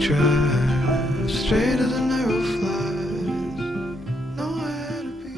drive straight as an arrow flies, nowhere to be.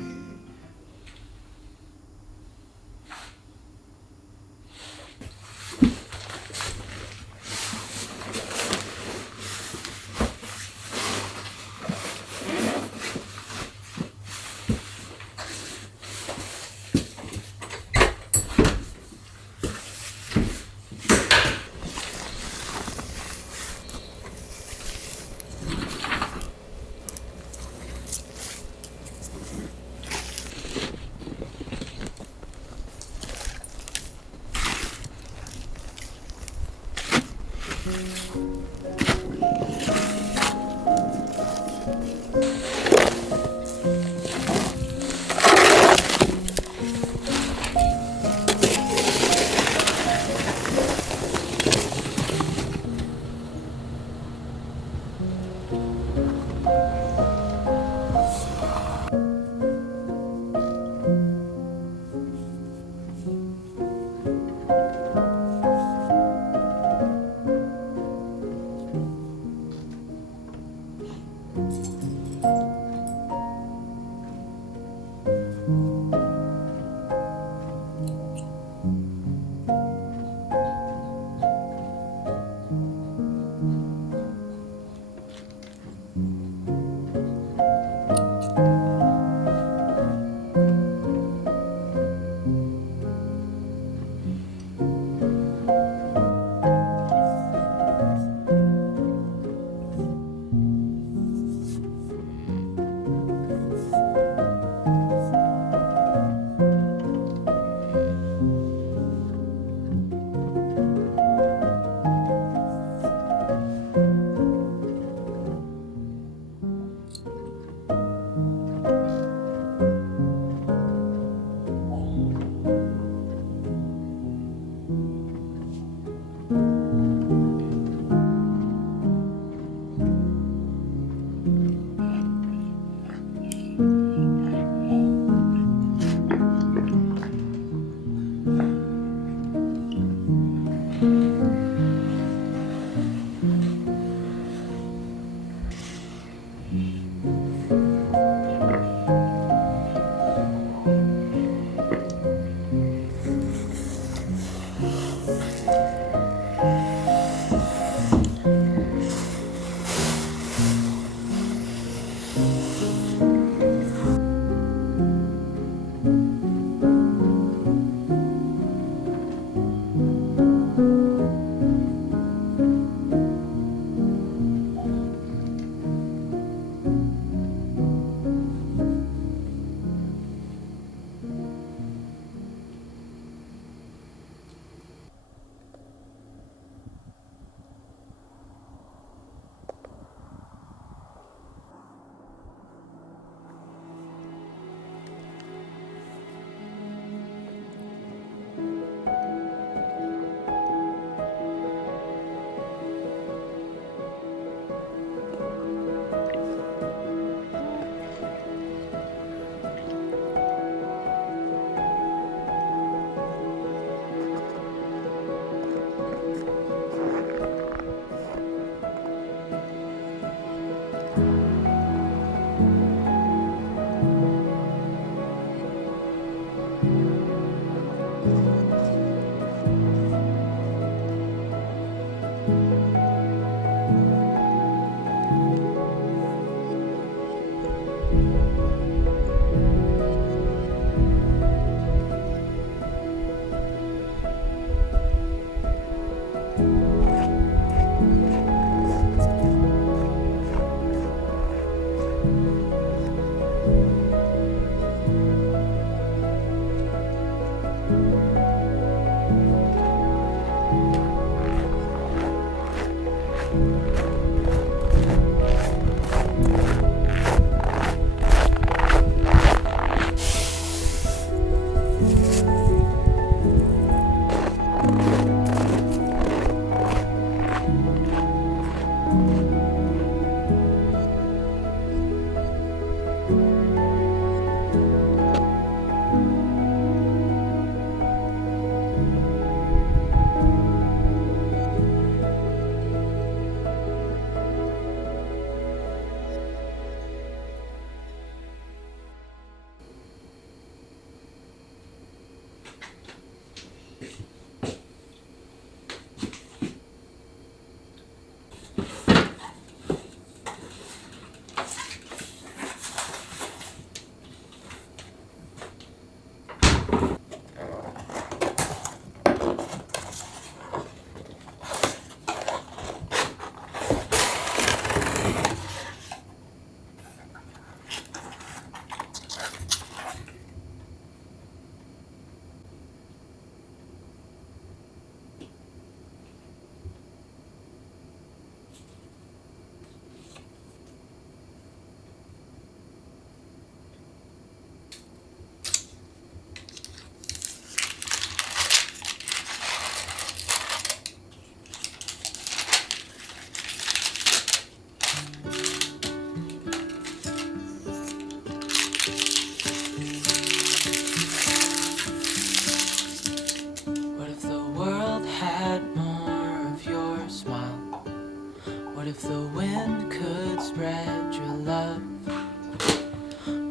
What if the wind could spread your love?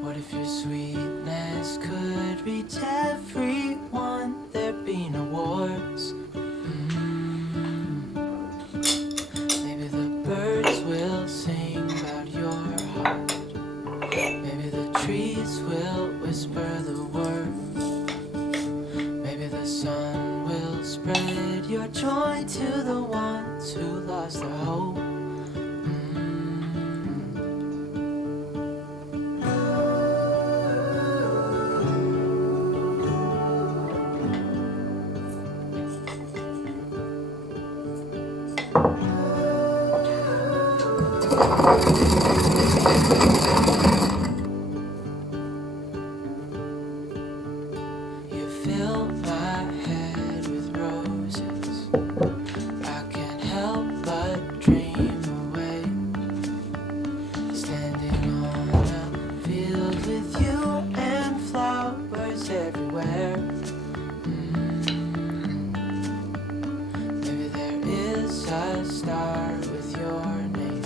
What if your sweetness could reach everyone? There'd be no wars. Maybe the birds will sing about your heart. Maybe the trees will whisper the word. Maybe the sun will spread your joy to the ones who lost their hope. You fill my head with roses. I can't help but dream away. Standing on a field with you and flowers everywhere. Maybe there is a star with your name.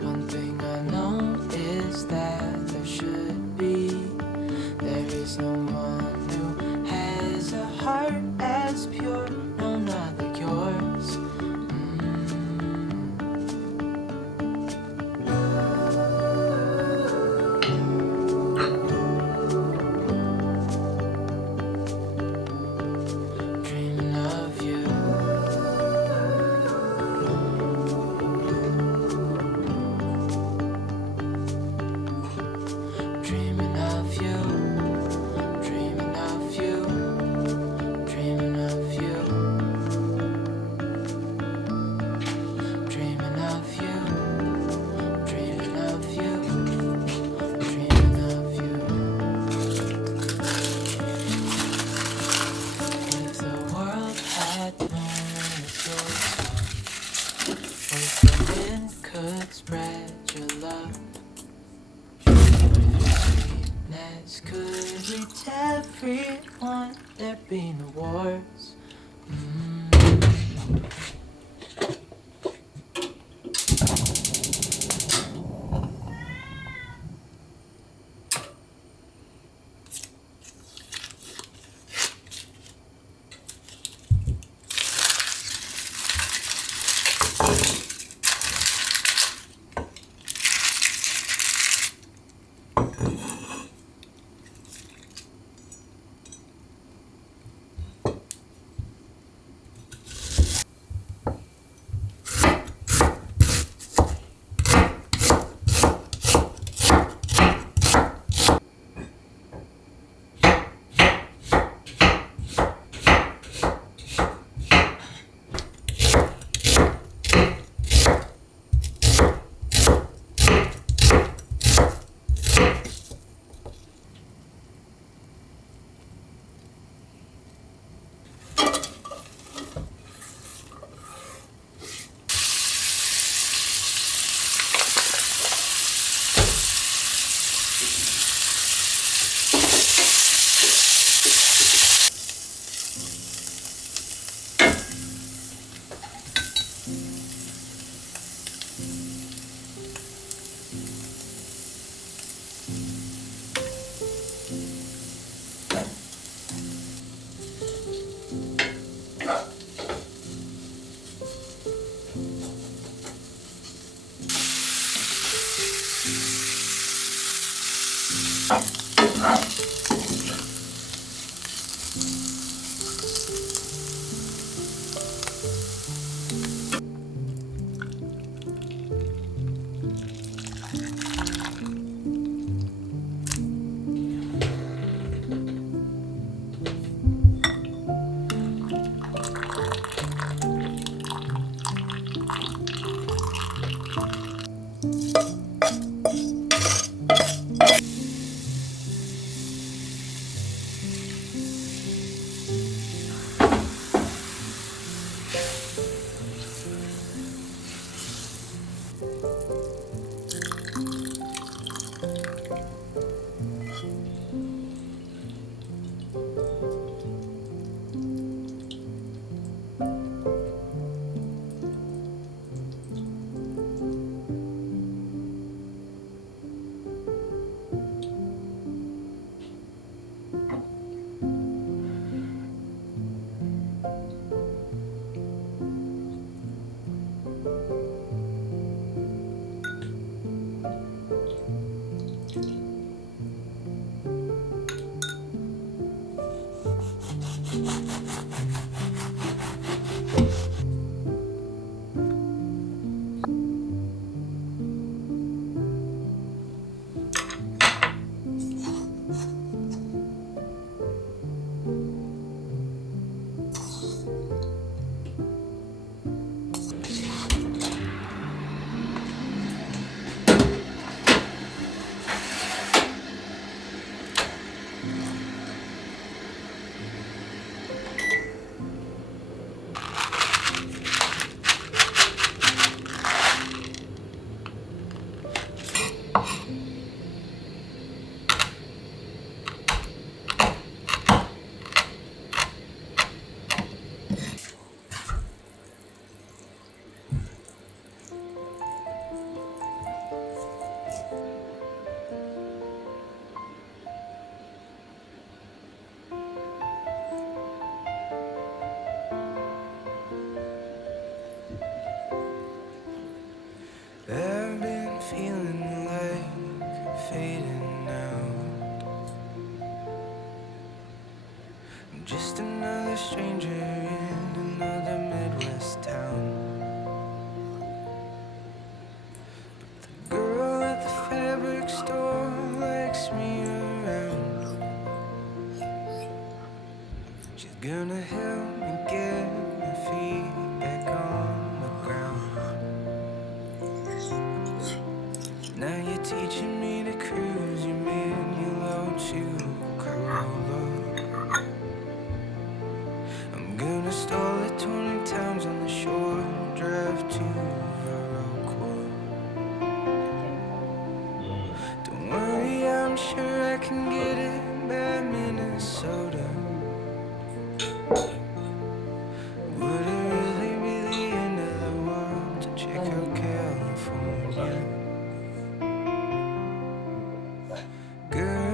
One thing I know is that there should be. There is no one who has a heart as pure, no, not like yours. Dreaming of you. Dreaming of you. Dreaming of you. Dreaming of you. Dreaming of you. Dreaming of you. Dreaming of you. What if the world had known its yours? What if the wind could spread your love? What if your sweetness could reach everyone? There'd be no wars. I've been feeling like fading now. I'm just another stranger in another Midwest town. The girl at the fabric store likes me around. She's gonna help me get my feet back on the ground. Now you're teaching me to cruise your manual to Corolla. I'm gonna stall at 20 times on the shore, drive to Viroqua. Don't worry, I'm sure I can get it by Minnesota. Would it really be the end of the world to check out California? Girl,